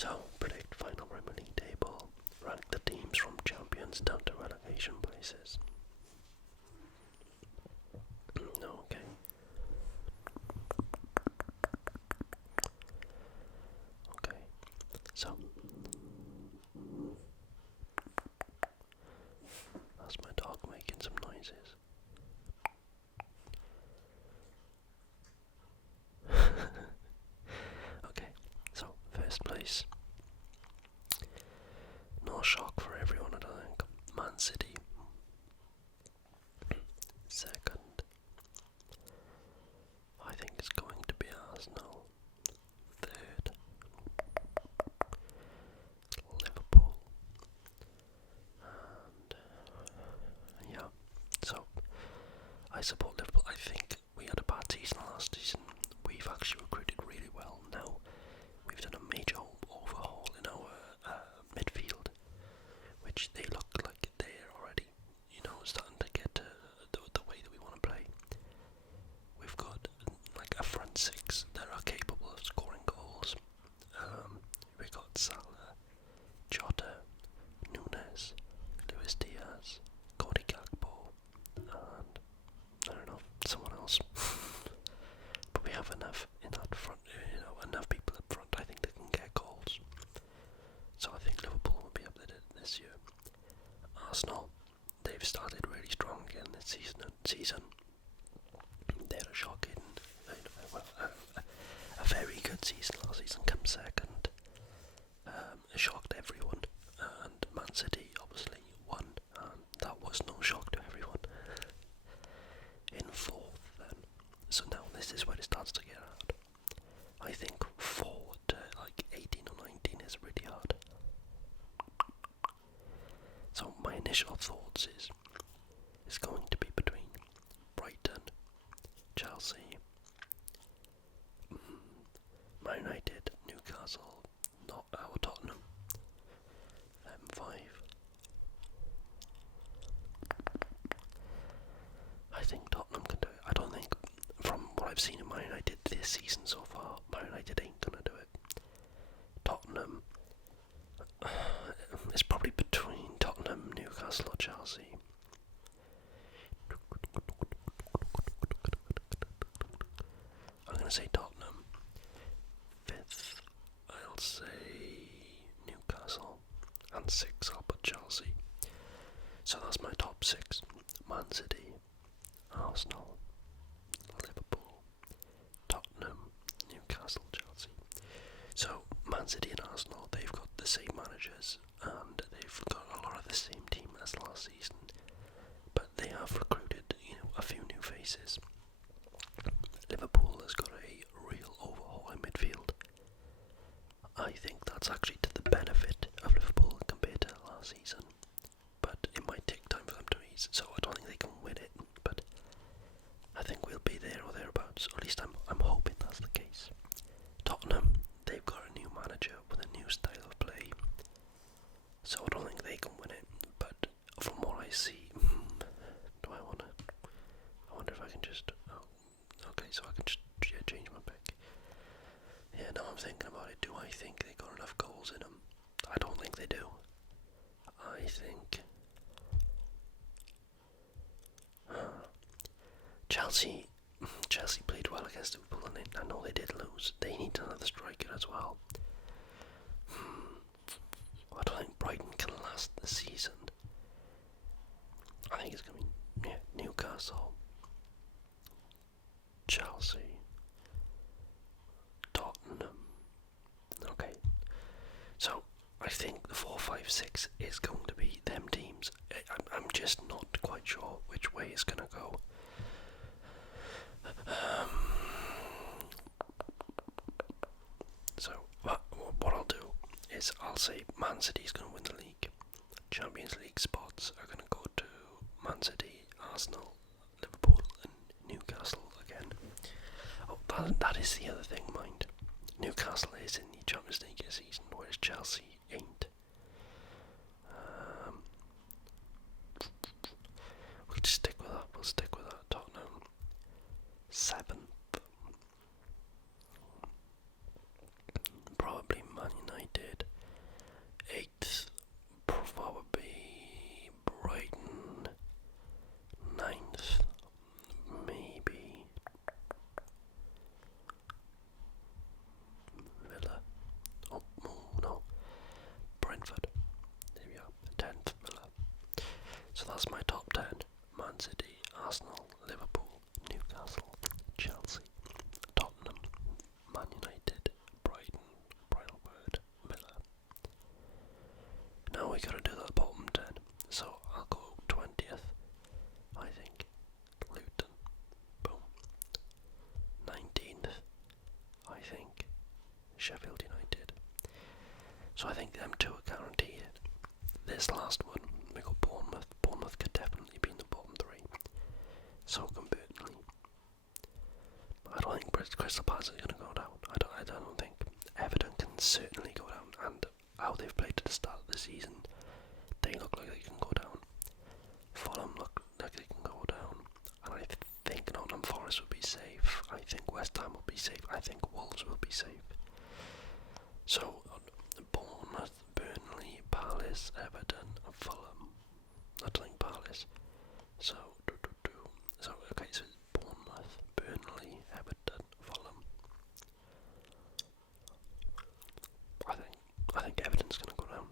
So, predict final Premier League table, rank the teams from champions down to relegation places. Okay. Okay, so that's my dog making some noises. Okay, so first place. No shock for everyone, I don't think. Man City. Second, I think it's going to be Arsenal. Third, Liverpool. And yeah, so I support Liverpool. I think we had a bad season last season. We've actually recruited really well. Now we've done a major overhaul in our midfield, which they look like they're already, starting to get the way that we want to play. We've got like a front six that are capable of scoring goals. We got Salah, Jota, Nunes, Luis Diaz, Cody Gakpo, and I don't know, someone else. But we have enough in that front, enough people up front. I think they can get goals. So I think Liverpool will be up there this year. Arsenal, they've started really strong again this season. They had a shocking, a very good season last season, come second. It shocked everyone, and Man City obviously won, and that was no shock to everyone. In fourth then, so now this is where it starts to get hard. I think 4 to like 18 or 19 is really hard. So my initial thoughts is it's going to be between Brighton, Chelsea, Man United, Newcastle, or Tottenham. 5. I think Tottenham can do it. I don't think, from what I've seen in Man United this season so far, Man United ain't gonna do it. Tottenham, it's probably between Tottenham, Newcastle or Chelsea. I'm gonna say Tottenham. 5th, I'll say Newcastle. And 6, I'll put Chelsea. So that's my top 6. Man City, Arsenal, Liverpool, Tottenham, Newcastle, Chelsea. So Man City and Arsenal, they've got the same managers and they've got a lot of the same team as last season, but they have recruited, a few new faces. Liverpool has got a real overhaul in midfield. I think that's actually to the benefit of Liverpool compared to last season, but it might take time for them to ease, so I don't think they can win it, but I think we'll be there or thereabouts. At least I'm hoping that's the case. Tottenham, they've got a new manager with a new style of play, so I don't think they can win it, but from what I see, I wonder if I can just, okay, so I can just change my pick. Yeah, now I'm thinking about it. Do I think they got enough goals in them? I don't think they do. I think Chelsea played well against Liverpool, and I know they did lose. They need another striker as well. I don't think Brighton can last the season. I think it's going to be Newcastle, Chelsea, Tottenham. Okay, so I think the 4-5-6 is going to be them teams. I'm just not quite sure which way it's going to go. So what I'll do is I'll say Man City's going to win the league. Champions League spots are going to go to Man City, Arsenal, Liverpool and Newcastle again. Oh, that is the other thing, mind. Newcastle is in the Champions League this season, whereas Chelsea ain't. We'll stick with that. Tottenham 7th. Probably Man United we gotta do the bottom 10. So I'll go 20th, I think, Luton. Boom. 19th, I think, Sheffield United. So I think them two are guaranteed. This last one, we got Bournemouth. Bournemouth could definitely be in the bottom 3. So can Burnley. I don't think Crystal Palace is going to go down. I don't think. Everton can certainly go down, and how they've played at the start of the season, they look like they can go down. Fulham look like they can go down, and I think Nottingham Forest will be safe. I think West Ham will be safe. I think Wolves will be safe. So Bournemouth, Burnley, Palace, Everton, Fulham. Nottingham Palace. So okay, so it's Bournemouth, Burnley, Everton, Fulham. I think Everton's gonna go down.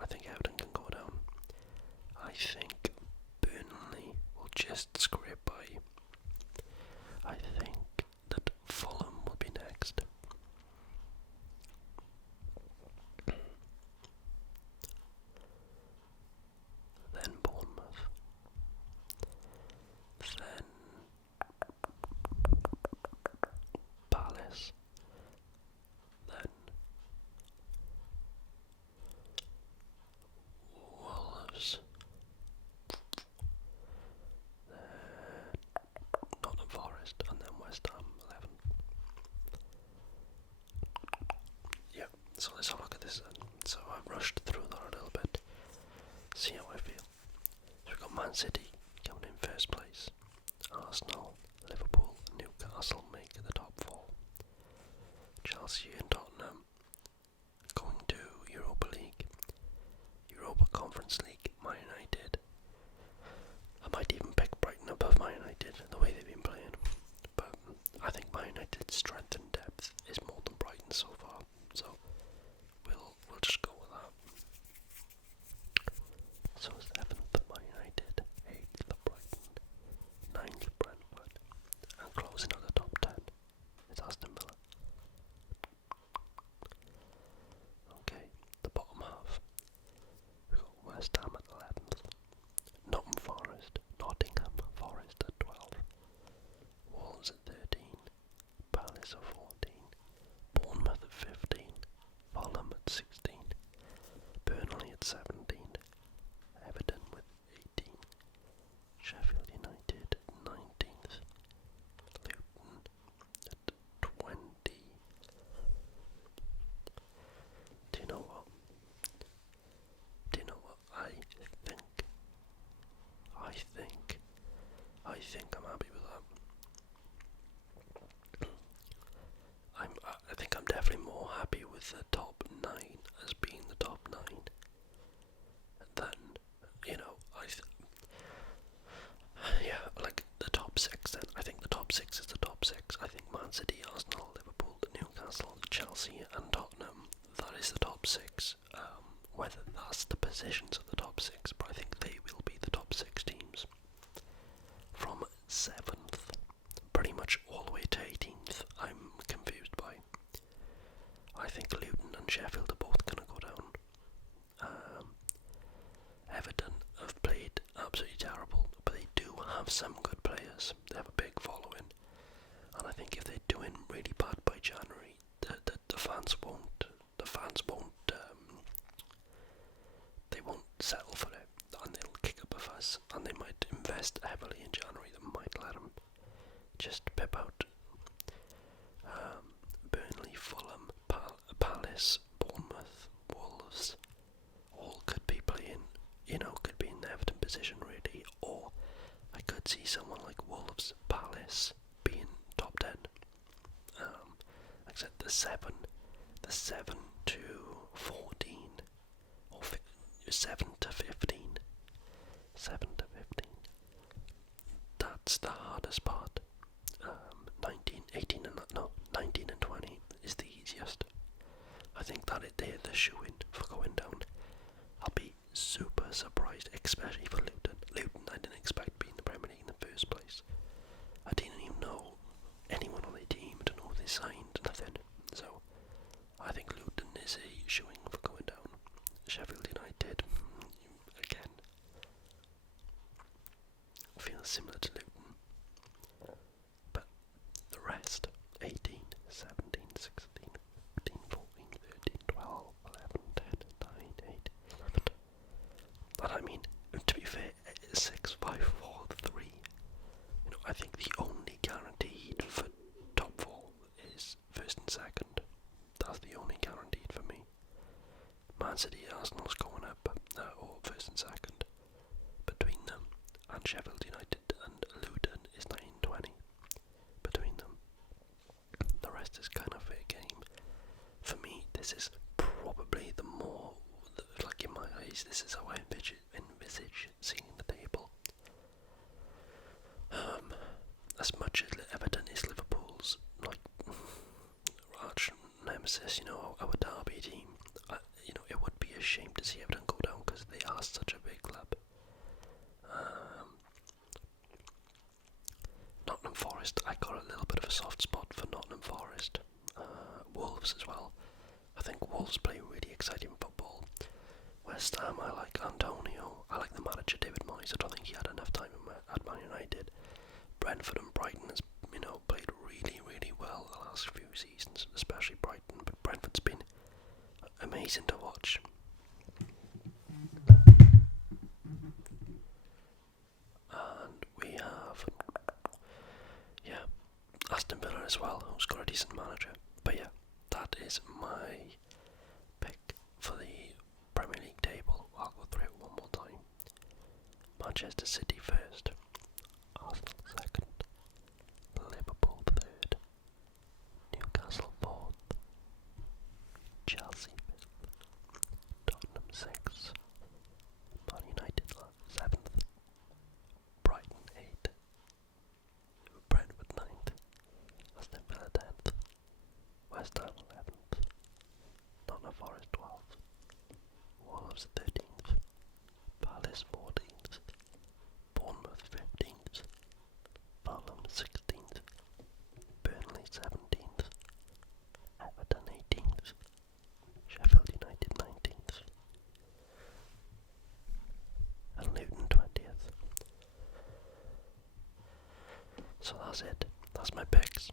I think Everton can go down. I think Burnley will just scrape by. I think that Fulham will be next. Then Bournemouth. Then Palace. Then Wolves. Then Nottingham Forest, and then West Ham 11. Yeah, so let's have a look at this then. So I've rushed through that a little bit. See how I feel. So we've got Man City coming in first place. Arsenal, Liverpool, Newcastle make the top 4. Chelsea and Tottenham going to Europa League, Europa Conference League, Man United. I might even pick Brighton above Man United, the way they've been playing. But I think Man United's strength and depth is more than Brighton so far. So we'll just go with that. So 7th Man United, 8th Brighton, 9th Brentford, and closing out the top 10 is Aston Villa. Okay, the bottom half. We've got West Ham at 11th, Nottingham Forest at 12th, Wolves at 13, Palace at 14, Bournemouth at 15, Fulham at 16, Burnley at 17, Everton with 18, Sheffield United at 19th, Luton at 20. Do you know what? I think I'm happy with that. I think I'm definitely more happy with the top 9 as being the top 9 than, like the top 6 then. I think the top 6 is the top 6. I think Man City, Arsenal, Liverpool, Newcastle, Chelsea and Tottenham, that is the top 6. Whether that's the positions of the top 6, but I think they will be the top 6 teams. From 7th, pretty much all the way to 18th, I'm confused by. I think Luton and Sheffield are both going to go down. Everton have played absolutely terrible, but they do have some good players. They have a big following, and I think if they're doing really bad by January, the fans won't. They won't settle for it, and they'll kick up a fuss, and they might invest heavily in January. That might let them just pip out. Burnley, Fulham, Palace, Bournemouth, Wolves, all could be playing, could be in the Everton position really, or I could see someone like Wolves, Palace being top 10. Except the 7 to 14, or 7 to 15. 7 to 15. That's the hardest part. 19 and 20 is the easiest. I think that they're the shoe-in for going down. I'll be super surprised, especially for Luton. Luton I didn't expect being in the Premier League in the first place. I didn't even know anyone on their team. I don't know if they signed, nothing. So I think Luton is a shoe-in for going down. similar to Luton. But the rest, 18, 17, 16, 15, 14, 13, 12, 11, 10, 9, 8, 11. And I mean, to be fair, 6, 5, 4, 3. You know, I think the only guaranteed for top 4 is first and second. That's the only guaranteed for me. Man City, Arsenal's going up, or first and second. Between them and Sheffield United and Luton is 9-20. Between them, the rest is kind of fair game. For me, this is probably the more, like in my eyes, this is how I envisage seeing the table. As much as Everton is Liverpool's like arch nemesis, you know, our derby team, you know, it would be a shame to see Everton go down because they are such a big club. Nottingham Forest, I got a little bit of a soft spot for Nottingham Forest. Wolves as well. I think Wolves play really exciting football. West Ham, I like Antonio. I like the manager David Moyes. I don't think he had enough time at Man United. Brentford and Brighton has, you know, played really, really well the last few seasons, especially Brighton. But Brentford's been amazing to watch. And we have, Aston Villa as well, who's got a decent manager. But yeah, that is my pick for the Premier League table. I'll go through it one more time. Manchester City first, Arsenal second, Liverpool third, Newcastle fourth, Chelsea fifth, Tottenham sixth, Man United seventh, Brighton eighth, Brentford ninth, Aston Villa 10th, West Ham 11th, Nottingham Forest 12th, Wolves 13th, Palace 14th, Bournemouth 15th, Fulham 16th, Burnley 17th, Everton 18th, Sheffield United 19th, and Luton 20th. So that's it. That's my picks.